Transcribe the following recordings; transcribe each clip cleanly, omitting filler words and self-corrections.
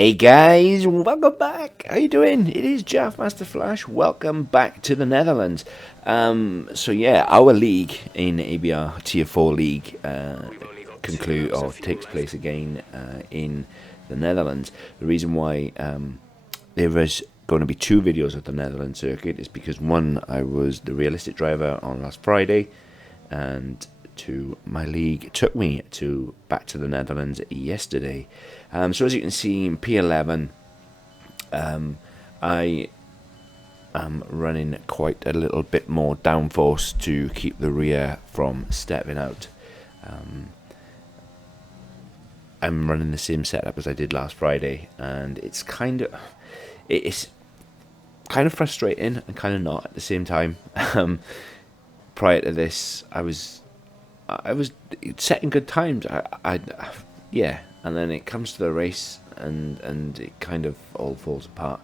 Hey guys, welcome back. How you doing? It is Jafmasterflash. Welcome back to the Netherlands. So yeah, our league in ABR Tier 4 league takes place again in the Netherlands. The reason why there is going to be two videos of the Netherlands circuit is because one, I was the realistic driver on last Friday, and two, my league took me back to the Netherlands yesterday. So as you can see in P11, I am running quite a little bit more downforce to keep the rear from stepping out. I'm running the same setup as I did last Friday, and it's kind of frustrating and kind of not at the same time. Prior to this, I was setting good times. Yeah, and then it comes to the race, and it kind of all falls apart.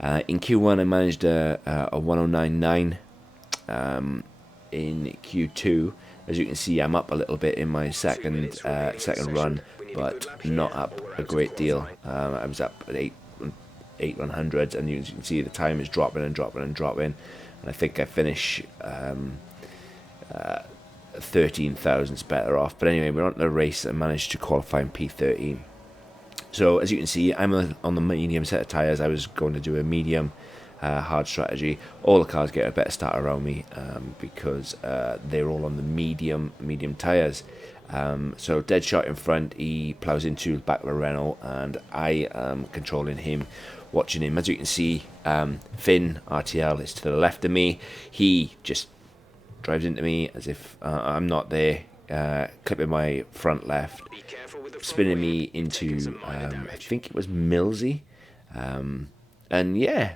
In Q1, I managed a 109.9. In Q2, as you can see, I'm up a little bit in my second run, but not up a great deal. I was up at 8/100s, and you can see the time is dropping and dropping and dropping. And I think I finish 13 thousandths better off. But anyway, we're on to the race. I managed to qualify in P13. So as you can see, I'm on the medium set of tyres. I was going to do a medium hard strategy. All the cars get a better start around me because they're all on the medium tyres. So dead shot in front, he plows into the back of a Renault, and I am controlling him, watching him. As you can see, Finn RTL is to the left of me. He just drives into me as if I'm not there, clipping my front left, spinning me into, I think it was Millsy. And yeah,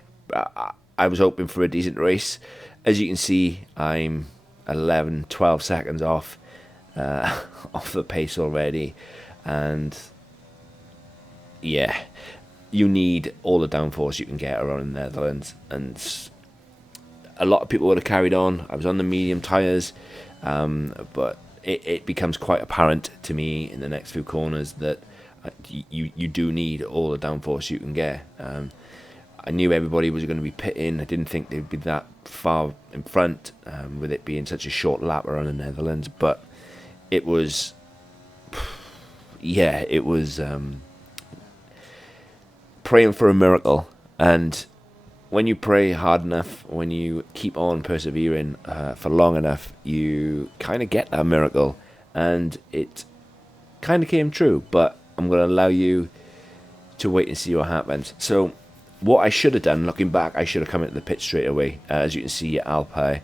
I was hoping for a decent race. As you can see, I'm 12 seconds off the pace already. And yeah, you need all the downforce you can get around the Netherlands, and a lot of people would have carried on. I was on the medium tyres, but it becomes quite apparent to me in the next few corners that you do need all the downforce you can get. I knew everybody was going to be pitting. I didn't think they'd be that far in front, with it being such a short lap around the Netherlands. But it was, praying for a miracle. And when you pray hard enough, when you keep on persevering for long enough, you kind of get that miracle. And it kind of came true. But I'm going to allow you to wait and see what happens. So what I should have done, looking back, I should have come into the pit straight away. As you can see, Alpe,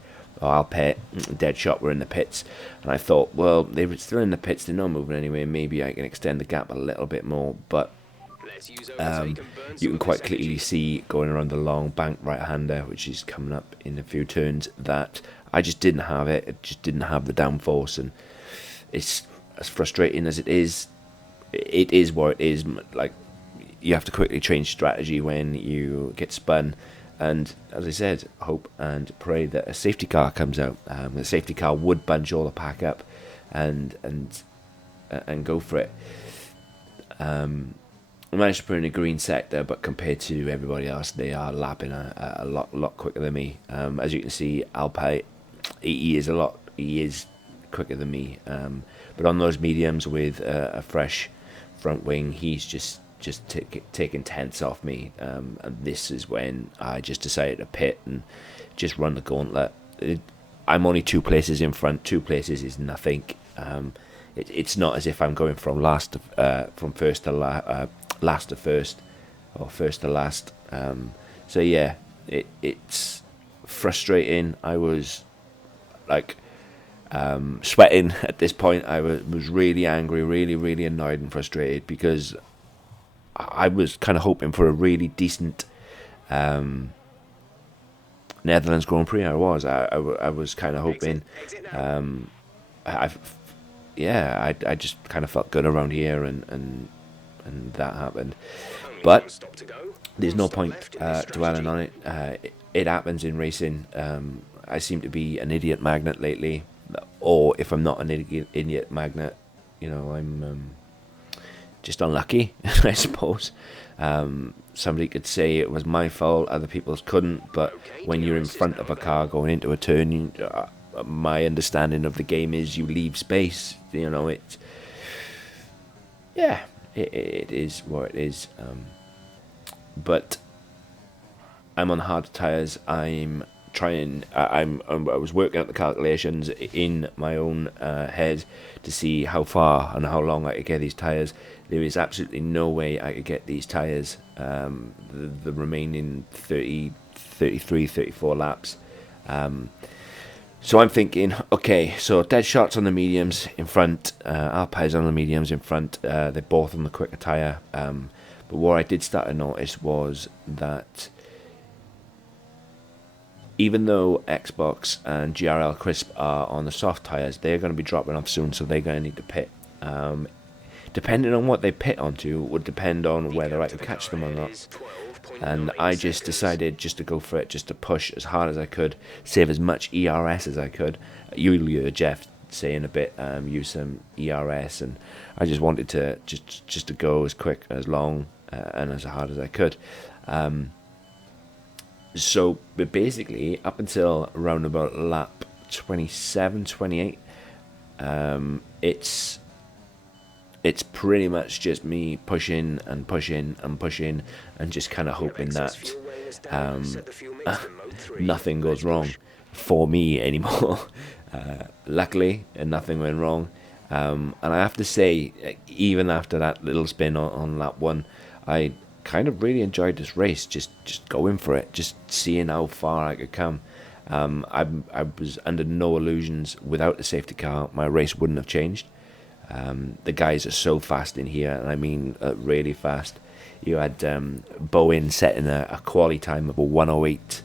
dead shot were in the pits. And I thought, well, they were still in the pits. They're not moving anyway. Maybe I can extend the gap a little bit more. But you can quite clearly see going around the long bank right-hander, which is coming up in a few turns, that I just didn't have it. It just didn't have the downforce. And it's as frustrating as it is what it is. Like, you have to quickly change strategy when you get spun, and as I said, hope and pray that a safety car comes out. The safety car would bunch all the pack up and go for it. I managed to put in a green sector, but compared to everybody else, they are lapping a lot quicker than me. As you can see, Alpe, he is quicker than me. But on those mediums with a fresh front wing, he's just taking tenths off me, and this is when I just decided to pit and just run the gauntlet. I'm only 2 places in front. 2 places is nothing. It's not as if I'm going from first to last to first, or first to last. So yeah, it's frustrating. I was like sweating at this point. I was really angry, really annoyed and frustrated, because I was kind of hoping for a really decent Netherlands Grand Prix. I was kind of hoping. I just kind of felt good around here, and that happened. But there's no point dwelling on it. It happens in racing. I seem to be an idiot magnet lately, or if I'm not an idiot magnet, I'm just unlucky, I suppose. Somebody could say it was my fault, other people's couldn't, but when you're in front of a car going into a turn, my understanding of the game is you leave space. It is what it is. But I'm on hard tires. I'm trying. I was working out the calculations in my own head to see how far and how long I could get these tires. There is absolutely no way I could get these tires the remaining 30, 33, 34 laps. So I'm thinking, okay, so dead shots on the mediums in front, Alpine's on the mediums in front. They're both on the quicker tyre. But what I did start to notice was that even though Xbox and GRL Crisp are on the soft tyres, they're going to be dropping off soon, so they're going to need to pit. Depending on what they pit onto would depend on whether I could catch them or not. And I just decided just to go for it, just to push as hard as I could, save as much ERS as I could. You'll hear Jeff say in a bit, use some ERS, and I just wanted to just to go as quick, as long, and as hard as I could. So, but basically, up until around about lap 27, 28, it's pretty much just me pushing and pushing and pushing and just kind of hoping that nothing goes wrong for me anymore. Luckily, nothing went wrong. And I have to say, even after that little spin on lap 1, I kind of really enjoyed this race, just going for it, just seeing how far I could come. I was under no illusions. Without the safety car, my race wouldn't have changed. The guys are so fast in here, and I mean really fast. You had Bowen setting a quali time of a 108,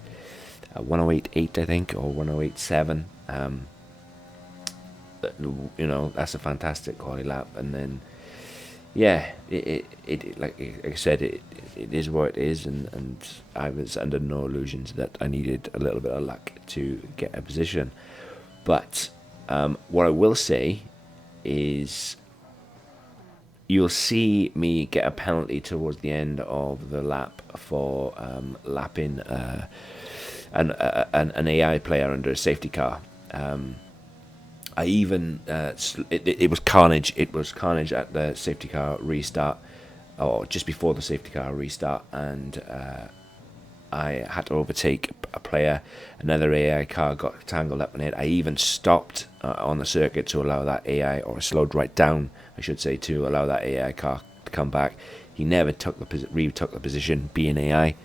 108.8 I think, or 108.7. That's a fantastic quali lap. And then it like I said, it is what it is, and I was under no illusions that I needed a little bit of luck to get a position. But what I will say is you'll see me get a penalty towards the end of the lap for lapping an AI player under a safety car. I even it was carnage. It was carnage at the safety car restart, or just before the safety car restart, and I had to overtake a player. Another AI car got tangled up in it. I even stopped on the circuit to allow that AI, or slowed right down, I should say, to allow that AI car to come back. He never retook the position, being AI.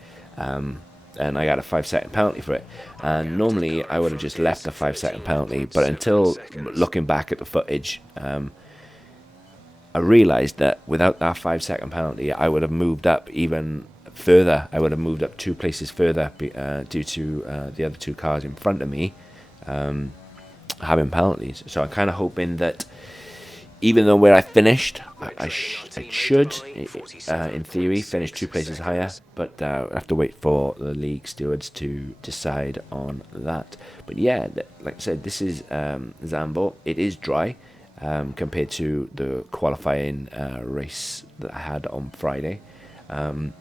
And I got a 5-second penalty for it. And normally I would have just left the 5-second penalty, but until looking back at the footage, I realised that without that 5-second penalty, I would have moved up even further. I would have moved up 2 places further due to the other 2 cars in front of me having penalties. So I'm kind of hoping that even though where I finished, I should, in theory, finish 2 places higher, but I have to wait for the league stewards to decide on that. But yeah, like I said, this is Zandvoort. It is dry compared to the qualifying race that I had on Friday. And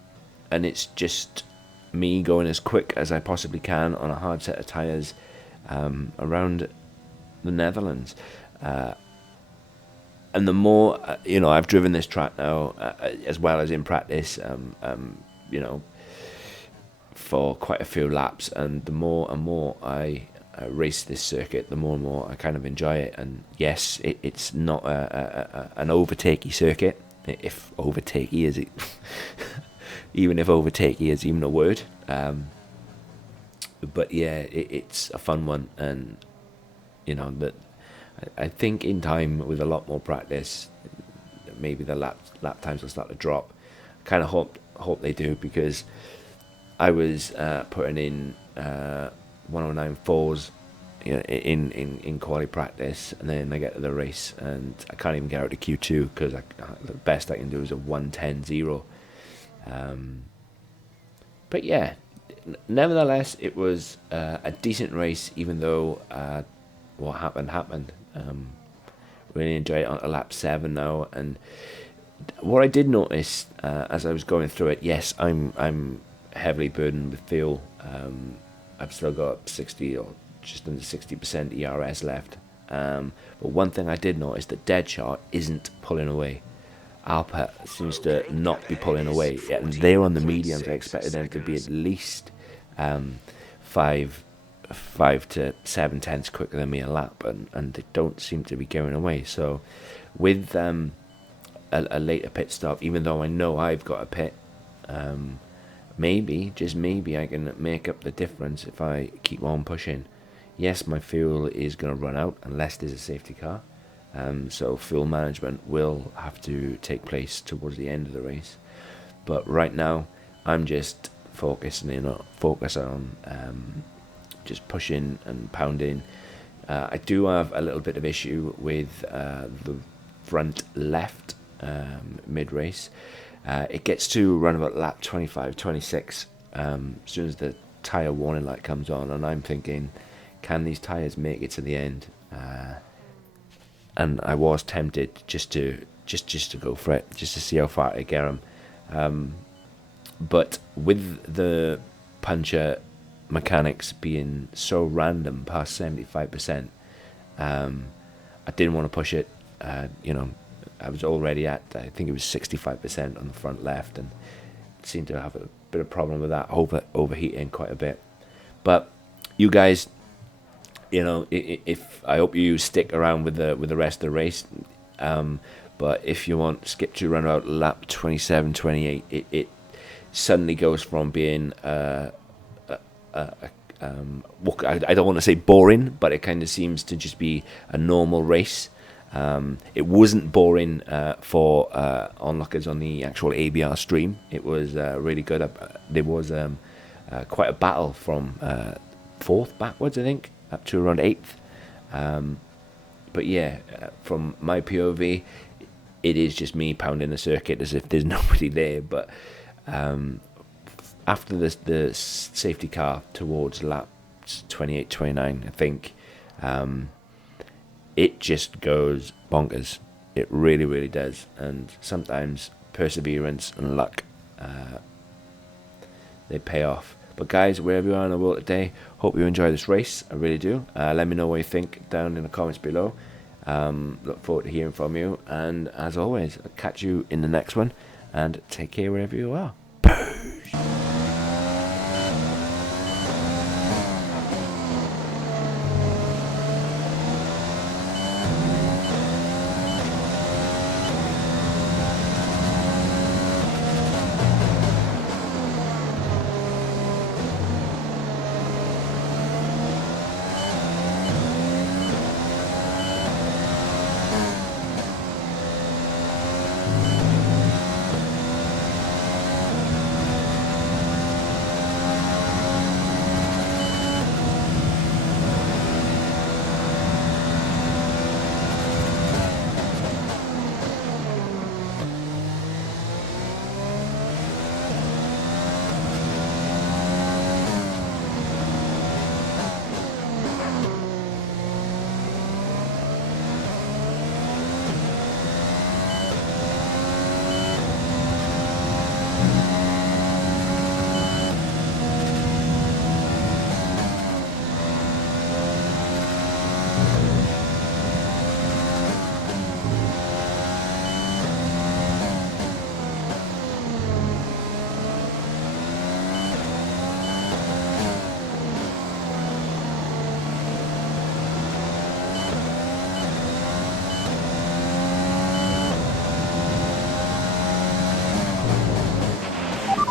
it's just me going as quick as I possibly can on a hard set of tyres around the Netherlands. And the more, I've driven this track now, as well as in practice, for quite a few laps. And the more and more I race this circuit, the more and more I kind of enjoy it. And yes, it's not an overtakey circuit, if overtakey is it, even if overtakey is even a word. But yeah, it's a fun one, and that. I think in time, with a lot more practice, maybe the lap times will start to drop. I kind of hope they do, because I was putting in 109.4s in quality practice, and then I get to the race and I can't even get out to Q2 because the best I can do is a 110.0. But yeah, nevertheless, it was a decent race, even though what happened. Really enjoyed it on lap 7 now, and What I did notice as I was going through it, yes, I'm heavily burdened with fuel. I've still got 60 or just under 60% ERS left. But one thing I did notice, that Deadshot isn't pulling away. Alpha seems to not be pulling away, and they're on the mediums. I expected them to be at least 5 to 7 tenths quicker than me a lap, and they don't seem to be going away. So with a later pit stop, even though I know I've got a pit, maybe, just maybe, I can make up the difference if I keep on pushing. Yes, my fuel is going to run out unless there's a safety car. So fuel management will have to take place towards the end of the race. But right now, I'm just focusing on just pushing and pounding. I do have a little bit of issue with the front left mid-race. It gets to around about lap 25, 26 as soon as the tyre warning light comes on, and I'm thinking, can these tyres make it to the end? And I was tempted just to go for it, just to see how far I get them. But with the puncher mechanics being so random past 75%, I didn't want to push it. I was already at, I think it was 65% on the front left, and seemed to have a bit of problem with that, overheating quite a bit. But you guys, if I hope you stick around with the rest of the race. But if you want, skip to run about lap 27, 28, it suddenly goes from being I don't want to say boring, but it kind of seems to just be a normal race. It wasn't boring for onlookers on the actual ABR stream. It was really good. There was quite a battle from 4th backwards, I think, up to around 8th. But yeah, from my POV, it is just me pounding the circuit as if there's nobody there. But after the safety car towards laps 28, 29, I think, it just goes bonkers. It really, really does. And sometimes perseverance and luck, they pay off. But guys, wherever you are in the world today, hope you enjoy this race. I really do. Let me know what you think down in the comments below. Look forward to hearing from you. And as always, I'll catch you in the next one. And take care wherever you are.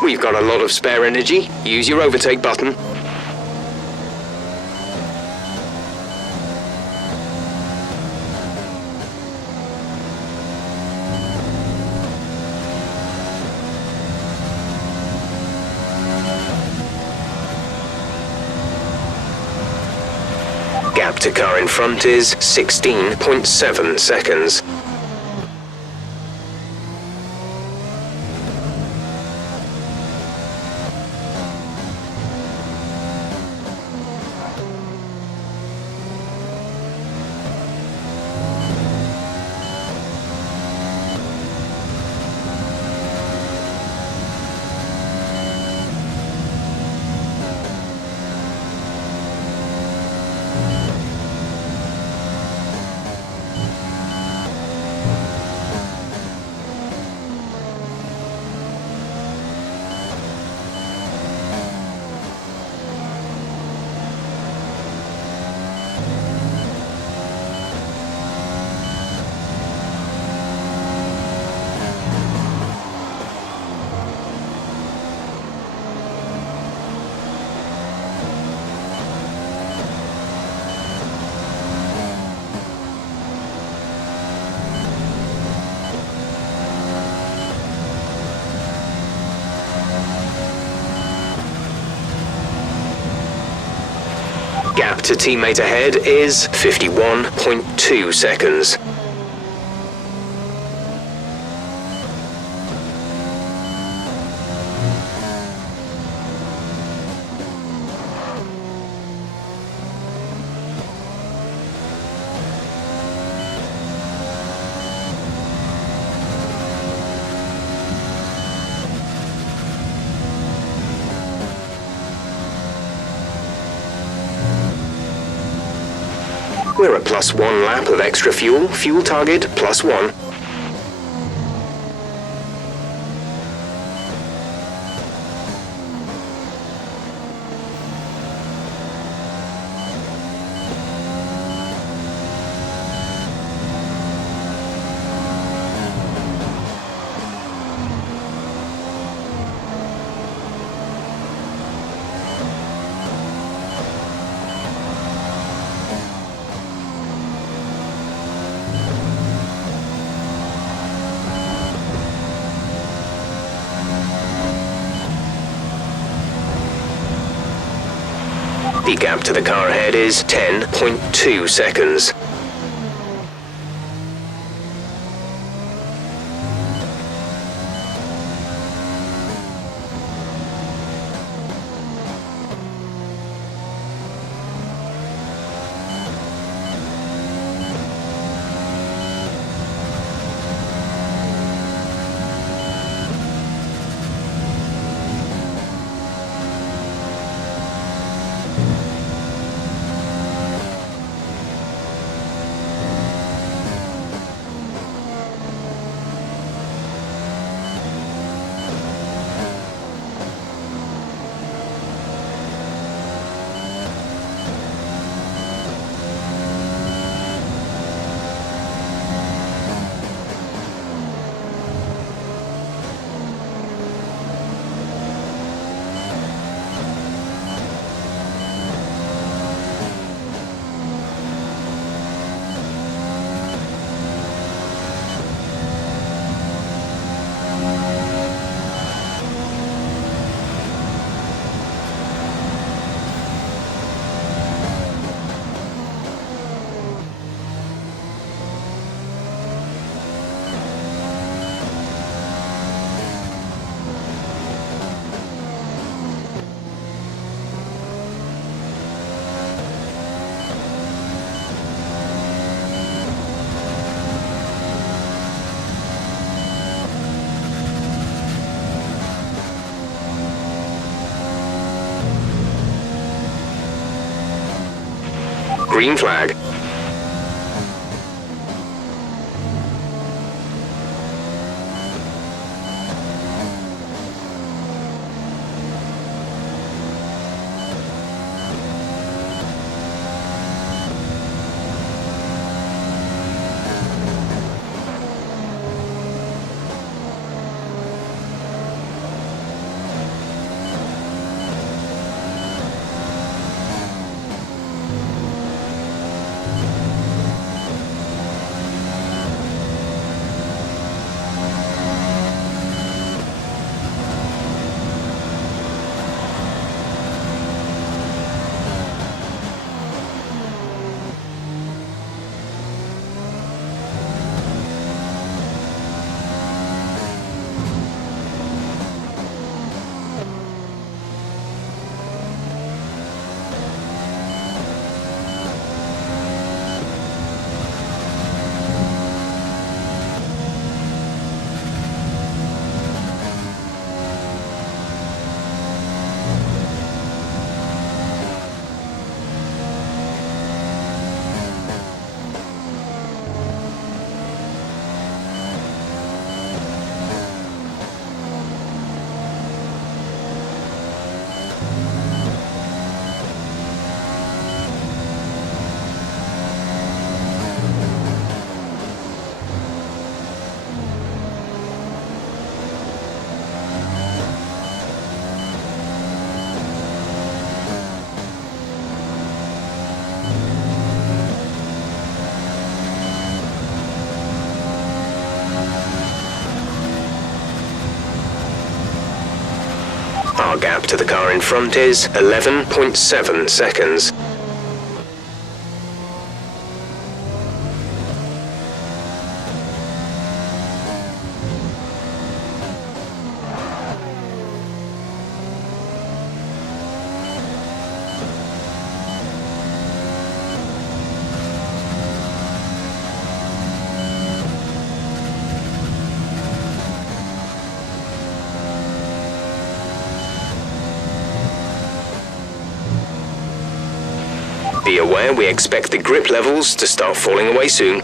We've got a lot of spare energy. Use your overtake button. Gap to car in front is 16.7 seconds. gap to teammate ahead is 51.2 seconds. We're at +1 lap of extra fuel. Fuel target +1. The gap to the car ahead is 10.2 seconds. Green flag. Our gap to the car in front is 11.7 seconds. Be aware we expect the grip levels to start falling away soon.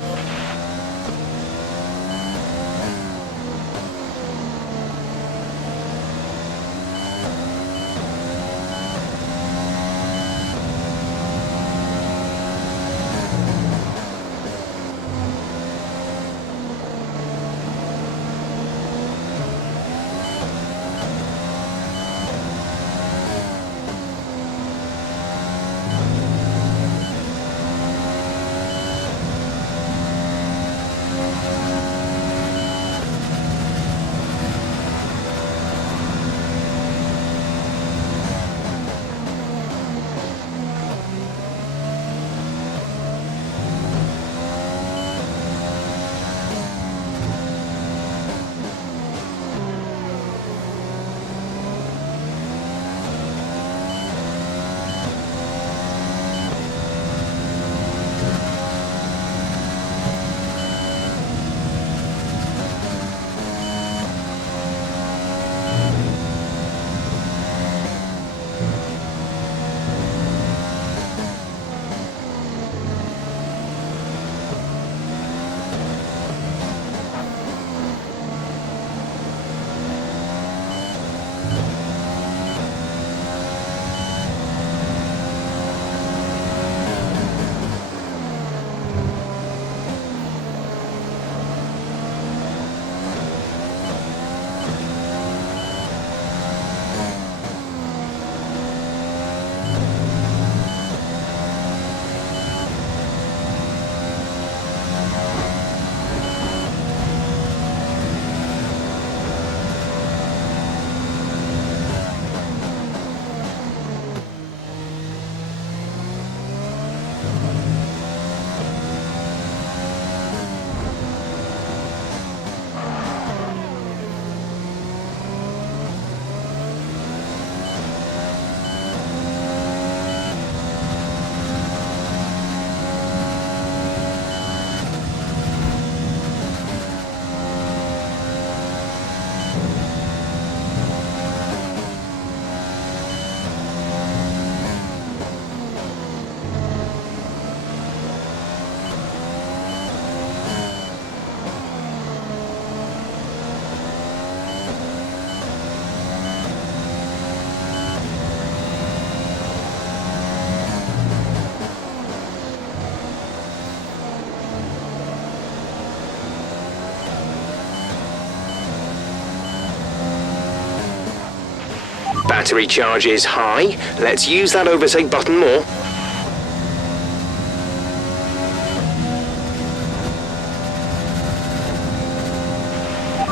Battery charge is high. Let's use that overtake button more.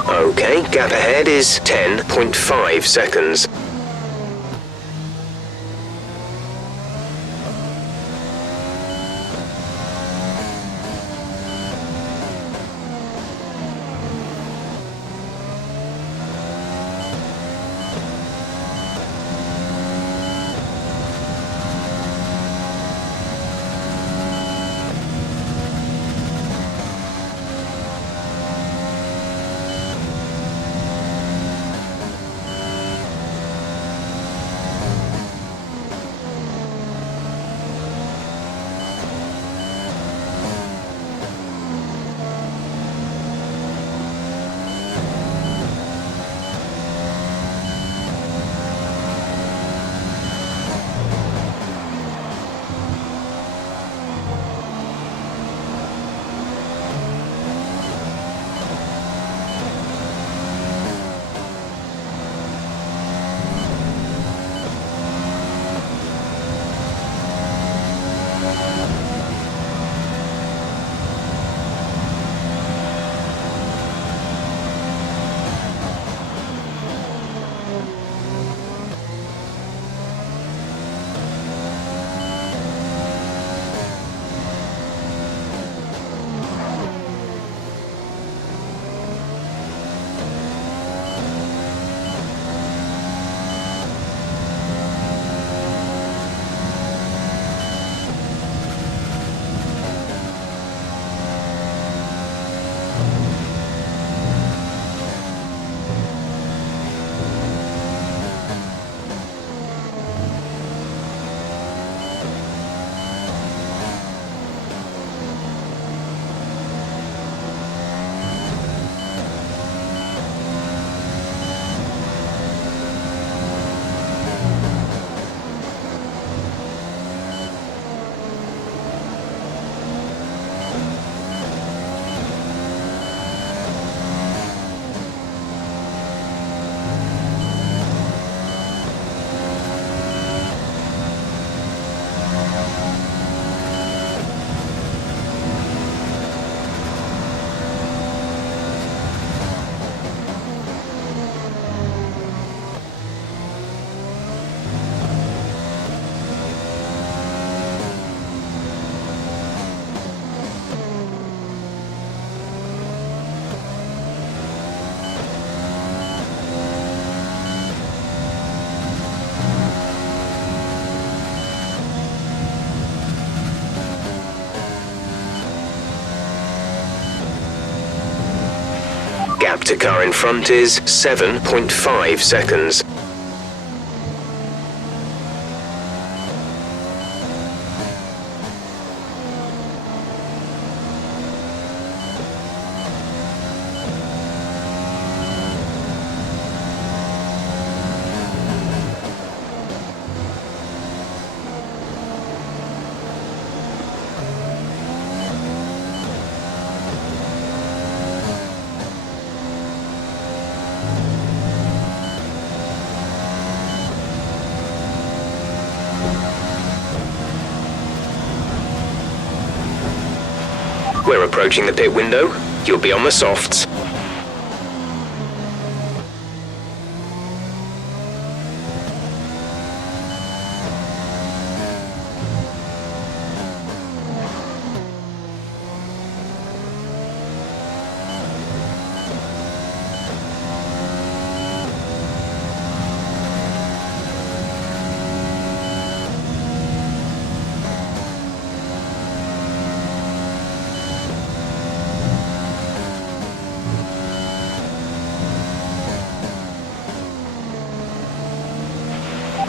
Okay, gap ahead is 10.5 seconds. gap to car in front is 7.5 seconds. We're approaching the pit window. You'll be on the softs.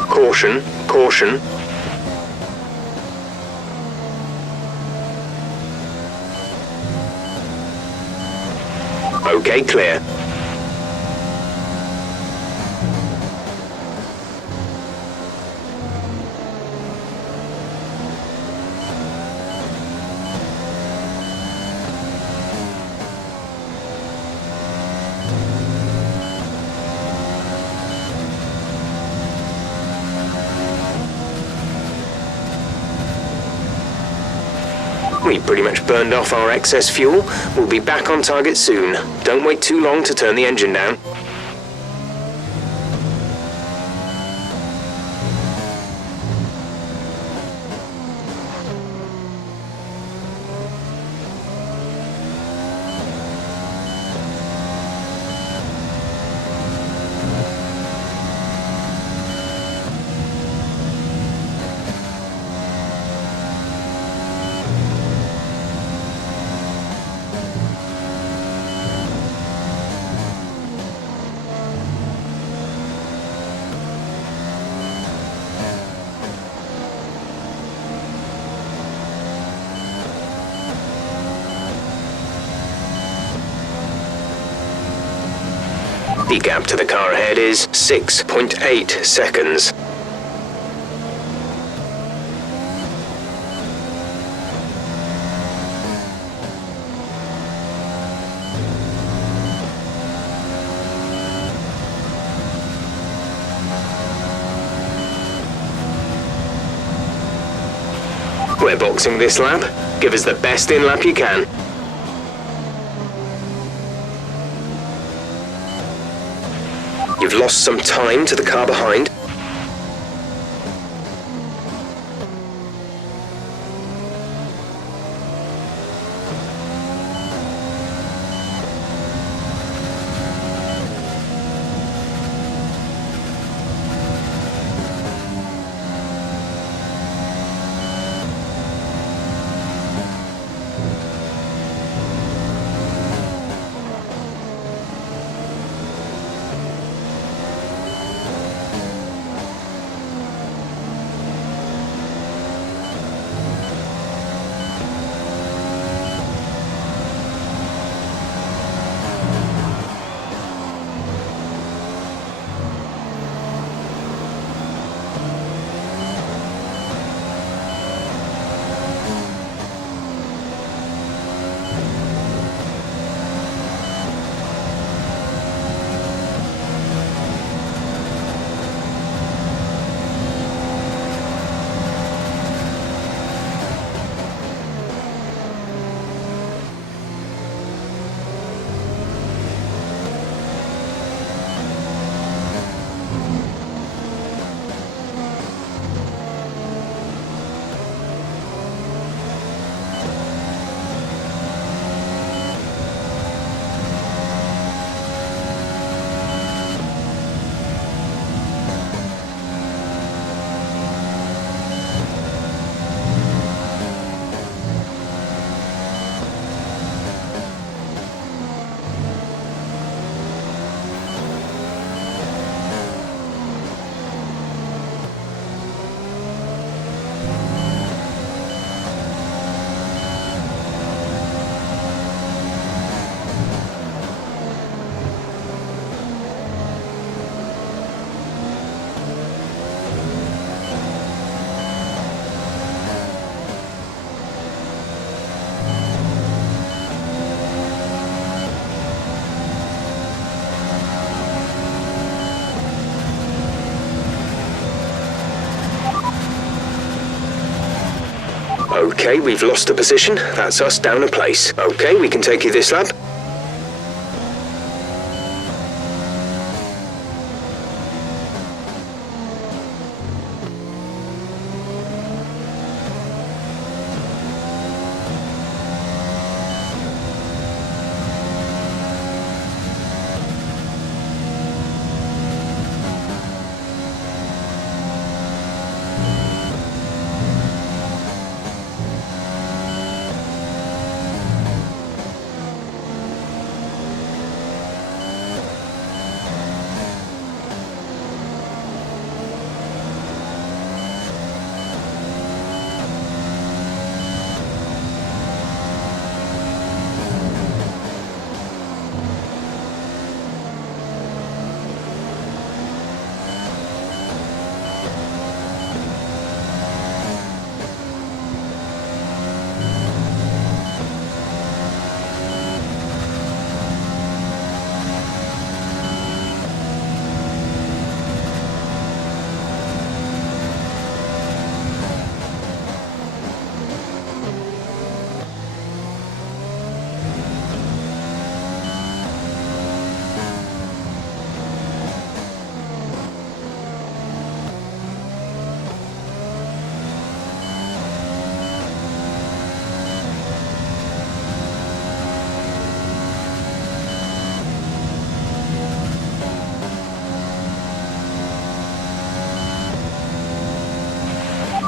Caution, caution. Okay, clear. We pretty much burned off our excess fuel. We'll be back on target soon. Don't wait too long to turn the engine down. The gap to the car ahead is 6.8 seconds. We're boxing this lap. Give us the best in lap you can. You've lost some time to the car behind. Okay, we've lost a position. That's us down a place. Okay, we can take you this lap.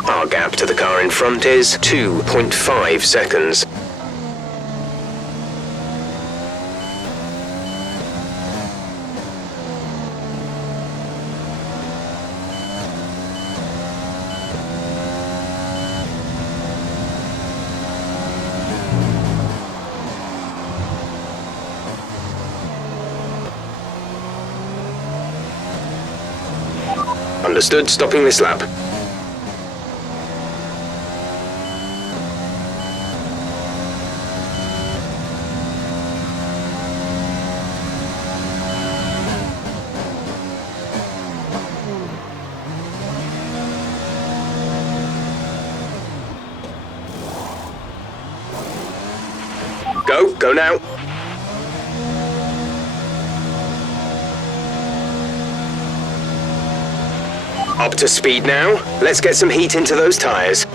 Our gap to the car in front is 2.5 seconds. Understood, stopping this lap. Go now. Up to speed now. Let's get some heat into those tyres.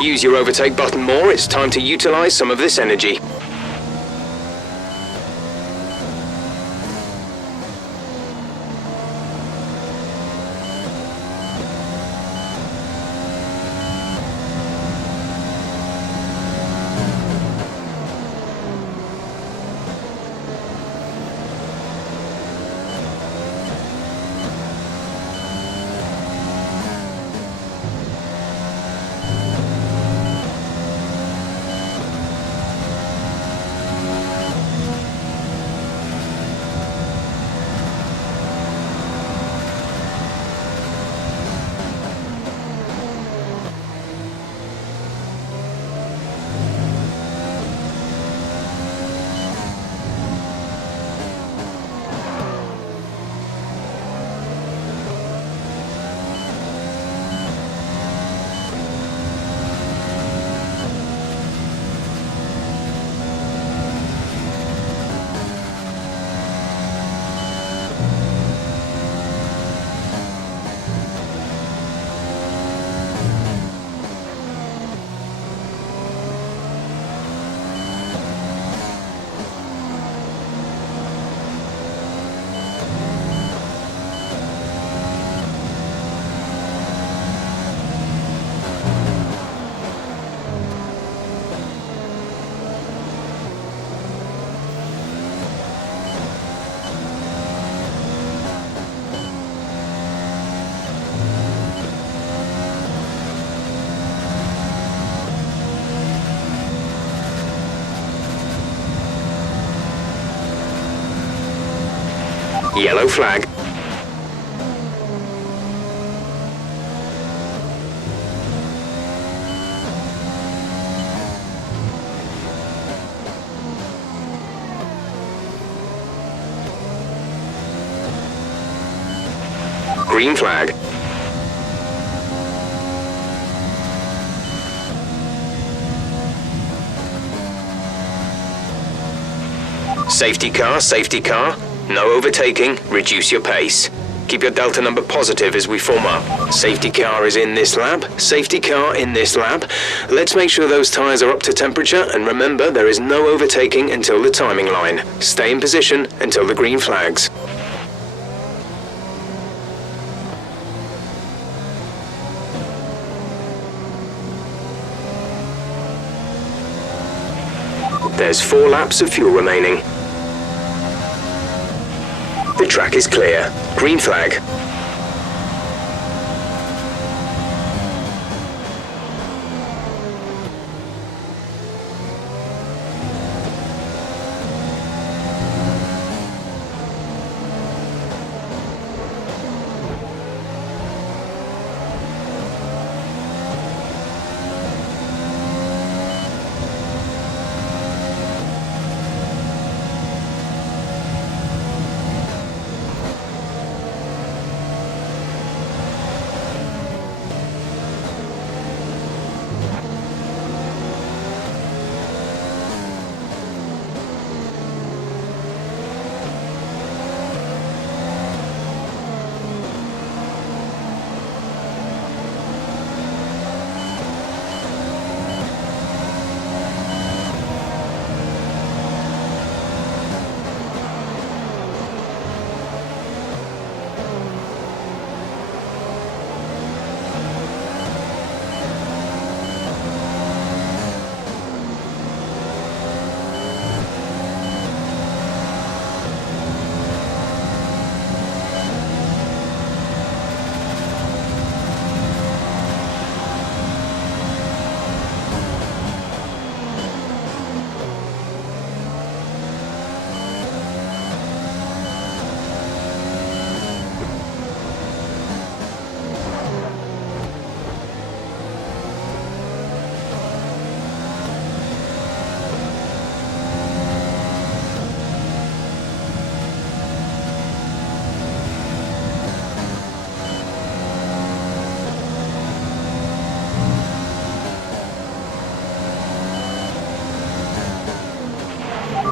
Use your overtake button more, it's time to utilize some of this energy. Yellow flag. Green flag. Safety car, safety car. No overtaking, reduce your pace. Keep your delta number positive as we form up. Safety car is in this lap, safety car in this lap. Let's make sure those tyres are up to temperature, and remember there is no overtaking until the timing line. Stay in position until the green flags. There's 4 laps of fuel remaining. The track is clear. Green flag.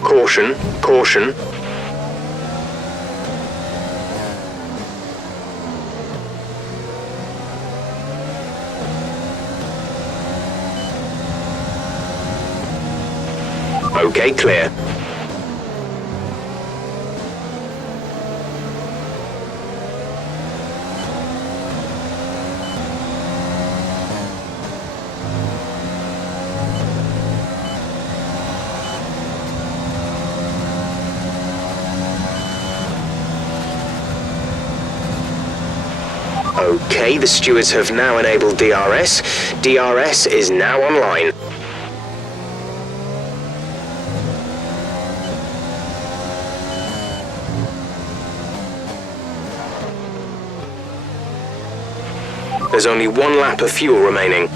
Caution, caution. Okay, clear. Okay, the stewards have now enabled DRS. DRS is now online. There's only 1 lap of fuel remaining.